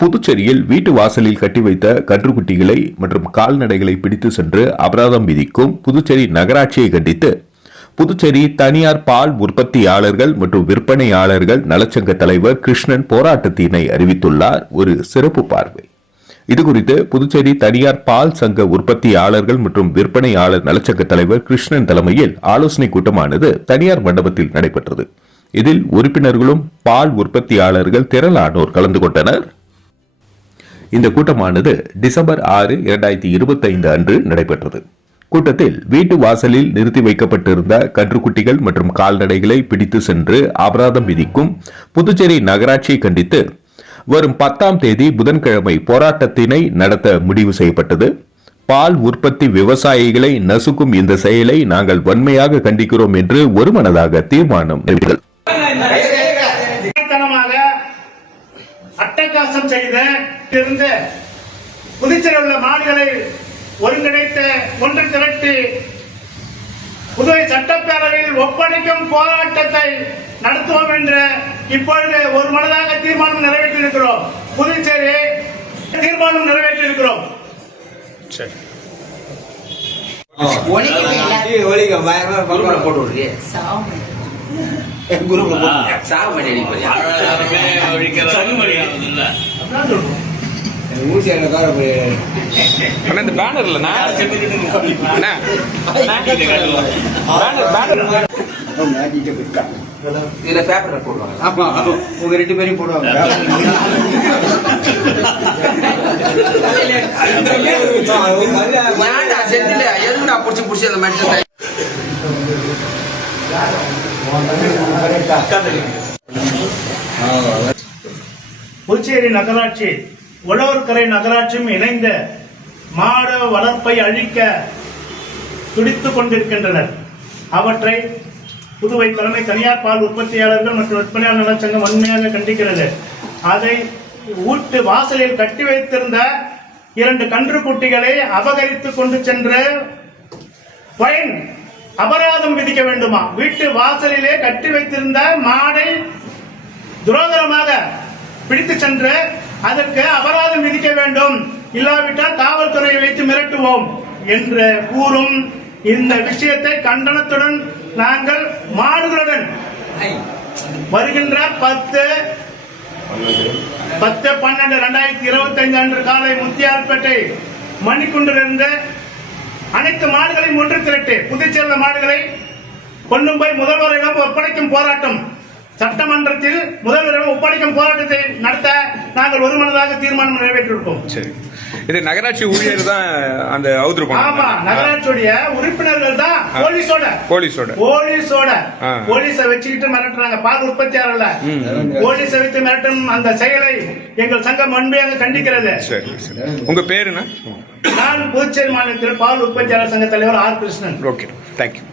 புதுச்சேரியில் வீட்டு வாசலில் கட்டி வைத்த கன்றுக்குட்டிகளை மற்றும் கால்நடைகளை பிடித்து சென்று அபராதம் விதிக்கும் புதுச்சேரி நகராட்சியை கண்டித்து புதுச்சேரி தனியார் பால் உற்பத்தியாளர்கள் மற்றும் விற்பனையாளர்கள் நலச்சங்க தலைவர் கிருஷ்ணன் போராட்டத்தினை அறிவித்துள்ளார். ஒரு சிறப்பு பார்வை. இதுகுறித்து புதுச்சேரி தனியார் பால் சங்க உற்பத்தியாளர்கள் மற்றும் விற்பனையாளர் நலச்சங்க தலைவர் கிருஷ்ணன் தலைமையில் ஆலோசனை கூட்டமானது தனியார் மண்டபத்தில் நடைபெற்றது. இதில் உறுப்பினர்களும் பால் உற்பத்தியாளர்கள் திரளானோர் கலந்து கொண்டனர். இந்த கூட்டமானது டிசம்பர் ஆறு இரண்டாயிரத்தி இருபத்தைந்து அன்று நடைபெற்றது. கூட்டத்தில் வீட்டு வாசலில் நிறுத்தி வைக்கப்பட்டிருந்த கன்றுக்குட்டிகள் மற்றும் கால்நடைகளை பிடித்து சென்று அபராதம் விதிக்கும் புதுச்சேரி நகராட்சியை கண்டித்து வரும் பத்தாம் தேதி புதன்கிழமை போராட்டத்தினை நடத்த முடிவு செய்யப்பட்டது. பால் உற்பத்தி விவசாயிகளை நசுக்கும் இந்த செயலை நாங்கள் வன்மையாக கண்டிக்கிறோம் என்று ஒருமனதாக தீர்மானம் அட்டகாசம் செய்த இருந்து புதுச்சேரியில் உள்ள மாடுகளை ஒருங்கிணைத்து ஒன்று திரட்டி புதுவை சட்டப்பேரவையில் ஒப்படைக்கும் போராட்டத்தை நடத்துவோம் என்று இப்பொழுது ஒரு மனதாக தீர்மானம் நிறைவேற்றியிருக்கிறோம் புதுச்சேரி தீர்மானம் நிறைவேற்றியிருக்கிறோம் சாவு. பண்ணி ஊசி எனக்கு கார அண்ணா இந்த பேனர் இல்லண்ணா அண்ணா பேனர் பேனர் மாட்டிட்டு. இதுல பேப்பர்ல போடுவாங்க. ஆமா உங்க ரெண்டு பேரையும் போடுவாங்க. செத்துல எதுக்குடா புடிச்சு புடிச்சு அந்த மனுஷன் புதுச்சேரி நகராட்சி உழவர்கரை நகராட்சியும் இணைந்த மாடு வளர்ப்பை அழிக்க துடித்துக் கொண்டிருக்கின்றனர். அவற்றை புதுவை தலைமை தனியார் பால் உற்பத்தியாளர்கள் மற்றும் விற்பனையாளர் நலச்சங்கம் வன்மையாக கண்டிக்கிறது. அதை ஊட்டு வாசலில் கட்டி வைத்திருந்த இரண்டு கன்றுக்குட்டிகளை அபகரித்துக் கொண்டு சென்று ஃபைன் அபராதம் விதிக்க வேண்டுமா? வீட்டு வாசலிலே கட்டி வைத்திருந்த மாடை துரோகரமாக பிடித்து சென்று அதற்கு அபராதம் விதிக்க வேண்டும். இல்லாவிட்டால் காவல்துறையை வைத்து மிரட்டுவோம் என்று கூறும் இந்த விஷயத்தை கண்டனத்துடன் நாங்கள் மாடுகளுடன் வருகின்ற பத்து பத்து பன்னெண்டு ரெண்டாயிரத்தி இருபத்தி ஐந்து அன்று காலை முத்தியார்பேட்டை மணிக்குண்டிலிருந்து அனைத்து மாடுகளையும் ஒன்று திரட்டு. புதுச்சேர்ந்த மாடுகளை கொண்டும் போய் முதல்வரிடம் ஒப்படைக்கும் போராட்டம். சட்டமன்றத்தில் முதல்வரிடம் ஒப்படைக்கும் போராட்டத்தை நடத்த நாங்கள் ஒருமனதாக தீர்மானம் நிறைவேற்றிருக்கோம் சரி. இது நகராட்சி ஊழியர் தான் அந்த அவுத்துரு ஆமா நகராட்சியுடைய உறுப்பினர்கள் தான் போலீஸோட. போலீஸோட. போலீஸோட. போலீஸை வச்சுக்கிட்டு மிரட்டுறாங்க. பால் உற்பத்தியாளர்ல போலீஸை வைத்து மிரட்டும் அந்த செயலை எங்கள் சங்கம் வன்மையாக கண்டிக்கிறது. சரி உங்க பேருண்ணா நான் புதுச்சேரி மாநிலத்தில் பால் உற்பத்தியாளர் சங்க தலைவர் ஆர் கிருஷ்ணன். ஓகே. தேங்க்யூ